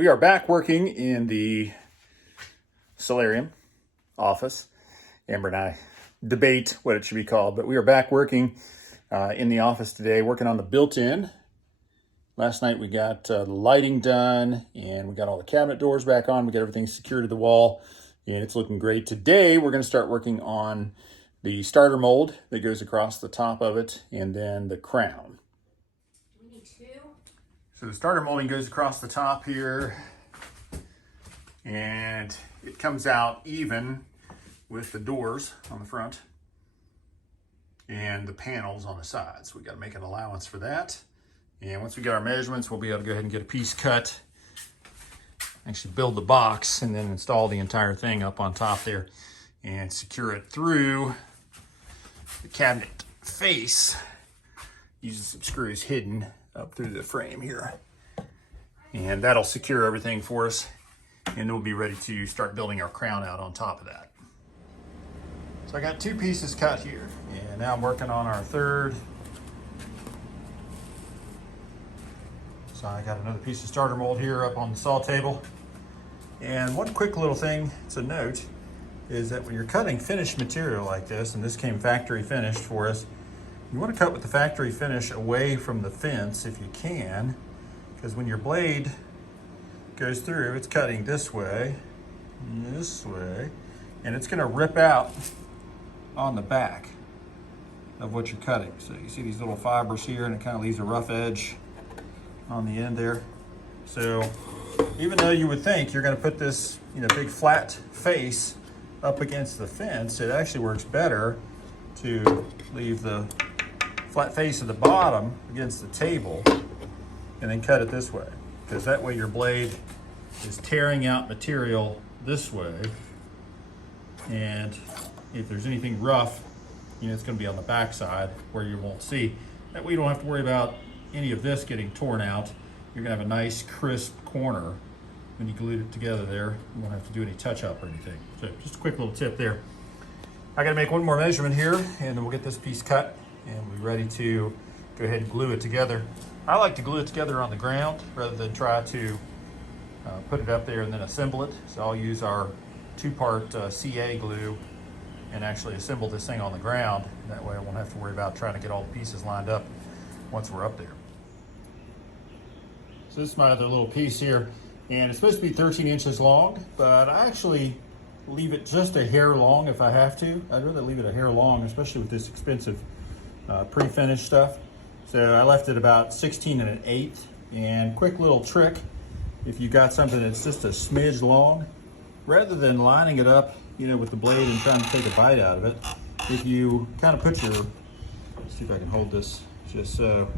We are back working in the solarium office. Amber and I debate what it should be called, but we are back working in the office today, working on the built-in. Last night we got the lighting done and we got all the cabinet doors back on. We got everything secured to the wall and it's looking great. Today we're going to start working on the starter mold that goes across the top of it and then the crown. Do we need two? So the starter molding goes across the top here and it comes out even with the doors on the front and the panels on the sides. We got to make an allowance for that. And once we get our measurements, we'll be able to go ahead and get a piece cut, actually build the box and then install the entire thing up on top there and secure it through the cabinet face using some screws hidden up through the frame here. And that'll secure everything for us. And then we'll be ready to start building our crown out on top of that. So I got two pieces cut here and now I'm working on our third. So I got another piece of starter mold here up on the saw table. And one quick little thing to note is that when you're cutting finished material like this, and this came factory finished for us, you want to cut with the factory finish away from the fence if you can, because when your blade goes through, it's cutting this way, and it's going to rip out on the back of what you're cutting. So you see these little fibers here, and it kind of leaves a rough edge on the end there. So even though you would think you're going to put this, big flat face up against the fence, it actually works better to leave the flat face at the bottom against the table and then cut it this way, because that way your blade is tearing out material this way, and if there's anything rough, it's going to be on the back side where you won't see. That way you don't have to worry about any of this getting torn out. You're going to have a nice crisp corner when you glue it together there. You won't have to do any touch up or anything. So just a quick little tip there. I got to make one more measurement here and then we'll get this piece cut and we'll be ready to go ahead and glue it together. I like to glue it together on the ground rather than try to put it up there and then assemble it. So I'll use our two-part CA glue and actually assemble this thing on the ground. That way I won't have to worry about trying to get all the pieces lined up once we're up there. So this is my other little piece here, and it's supposed to be 13 inches long, but I actually leave it just a hair long if I have to. I'd rather leave it a hair long, especially with this expensive pre-finished stuff. So I left it about 16 1/8. And quick little trick, if you got something that's just a smidge long, rather than lining it up, with the blade and trying to take a bite out of it, if you kind of put your, let's see if I can hold this just so.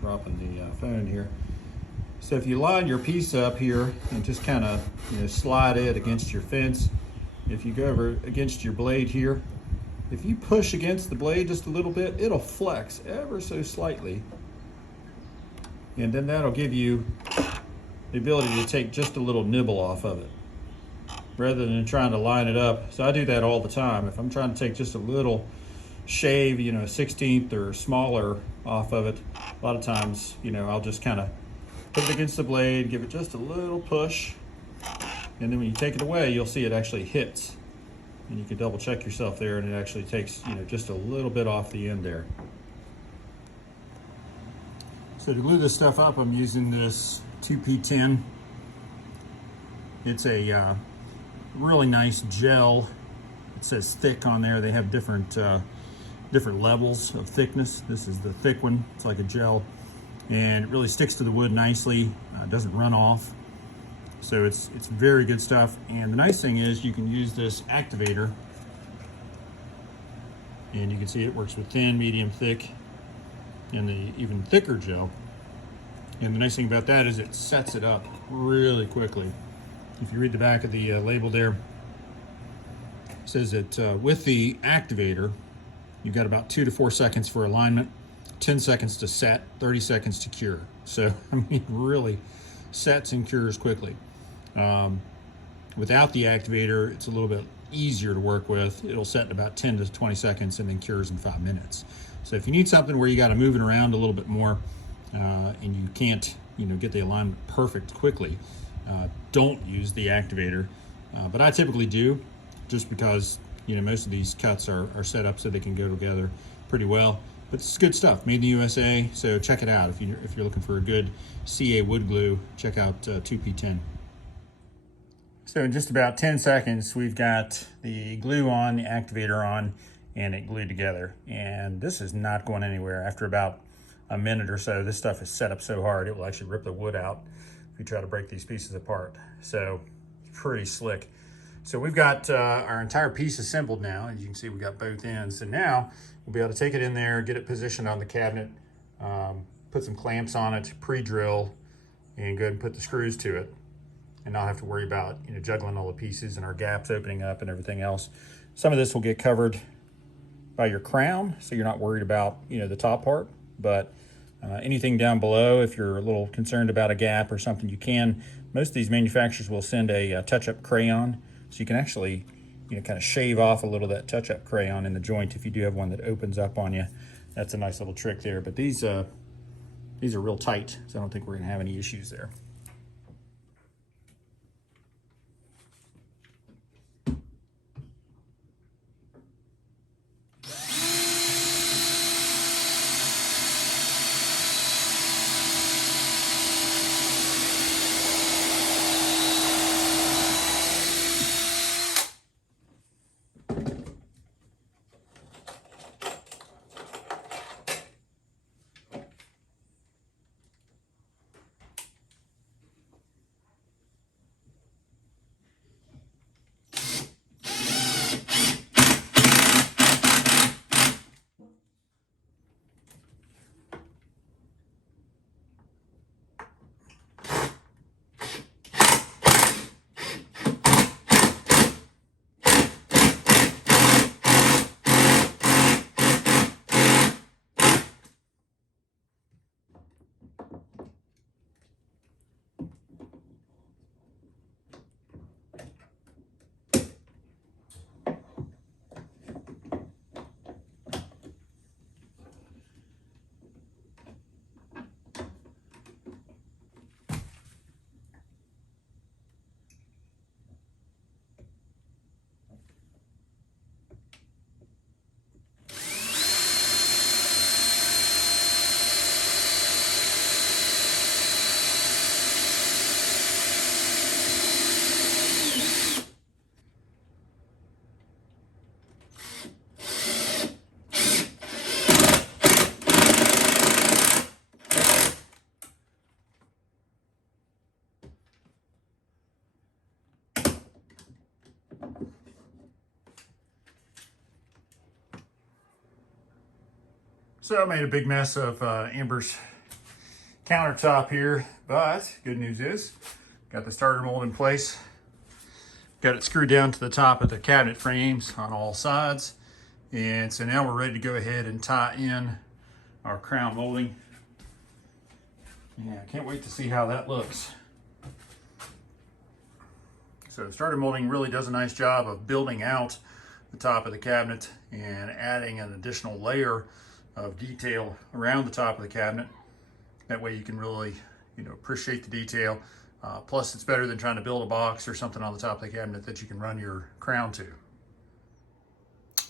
Dropping the phone here. So if you line your piece up here and just kind of slide it against your fence, if you go over against your blade here, if you push against the blade just a little bit, it'll flex ever so slightly, and then that'll give you the ability to take just a little nibble off of it rather than trying to line it up. So I do that all the time. If I'm trying to take just a little shave, a 1/16 or smaller off of it, a lot of times, I'll just kind of put it against the blade, give it just a little push, and then when you take it away, you'll see it actually hits. And you can double check yourself there, and it actually takes, just a little bit off the end there. So to glue this stuff up, I'm using this 2P10. It's a really nice gel. It says thick on there. They have different levels of thickness. This is the thick one. It's like a gel, and it really sticks to the wood nicely. Doesn't run off. So it's very good stuff. And the nice thing is you can use this activator, and you can see it works with thin, medium, thick, and the even thicker gel. And the nice thing about that is it sets it up really quickly. If you read the back of the label there, it says that with the activator, you've got about 2 to 4 seconds for alignment, 10 seconds to set, 30 seconds to cure. So, really sets and cures quickly. Without the activator, it's a little bit easier to work with. It'll set in about 10 to 20 seconds and then cures in 5 minutes. So if you need something where you got to move it around a little bit more and you can't get the alignment perfect quickly, don't use the activator. But I typically do, just because most of these cuts are set up so they can go together pretty well. But this is good stuff, made in the USA, so check it out. If you're looking for a good CA wood glue, check out 2P10. So in just about 10 seconds, we've got the glue on, the activator on, and it glued together. And this is not going anywhere. After about a minute or so, this stuff is set up so hard, it will actually rip the wood out if you try to break these pieces apart. So it's pretty slick. So we've got our entire piece assembled now. As you can see, we got both ends. So now we'll be able to take it in there, get it positioned on the cabinet, put some clamps on it, pre-drill, and go ahead and put the screws to it. And not have to worry about juggling all the pieces and our gaps opening up and everything else. Some of this will get covered by your crown, so you're not worried about the top part. But anything down below, if you're a little concerned about a gap or something, you can. Most of these manufacturers will send a touch-up crayon, so you can actually kind of shave off a little of that touch-up crayon in the joint if you do have one that opens up on you. That's a nice little trick there. But these are real tight, so I don't think we're gonna have any issues there. So I made a big mess of Amber's countertop here, but good news is, got the starter mold in place. Got it screwed down to the top of the cabinet frames on all sides. And so now we're ready to go ahead and tie in our crown molding. Yeah, I can't wait to see how that looks. So starter molding really does a nice job of building out the top of the cabinet and adding an additional layer of detail around the top of the cabinet. That way you can really, appreciate the detail. Plus it's better than trying to build a box or something on the top of the cabinet that you can run your crown to.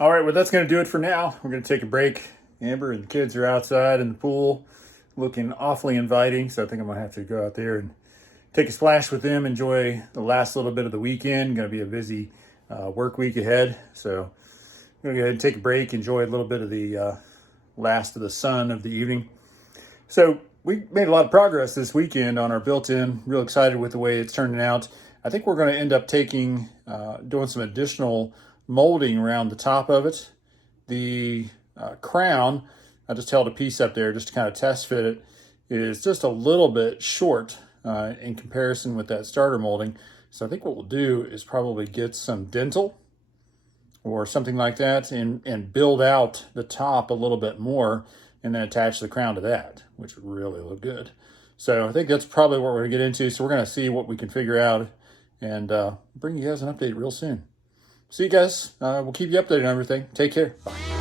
All right, well, that's gonna do it for now. We're gonna take a break. Amber and the kids are outside in the pool looking awfully inviting. So I think I'm gonna have to go out there and take a splash with them, enjoy the last little bit of the weekend. Gonna be a busy work week ahead. So I'm gonna go ahead and take a break, enjoy a little bit of the last of the sun of the evening. So we made a lot of progress this weekend on our built-in. Real excited with the way it's turning out. I think we're going to end up taking, doing some additional molding around the top of it. The crown, I just held a piece up there just to kind of test fit it, is just a little bit short in comparison with that starter molding. So I think what we'll do is probably get some dental or something like that and build out the top a little bit more and then attach the crown to that, which would really look good. So I think that's probably what we're gonna get into. So we're gonna see what we can figure out and bring you guys an update real soon. See you guys, we'll keep you updated on everything. Take care, bye.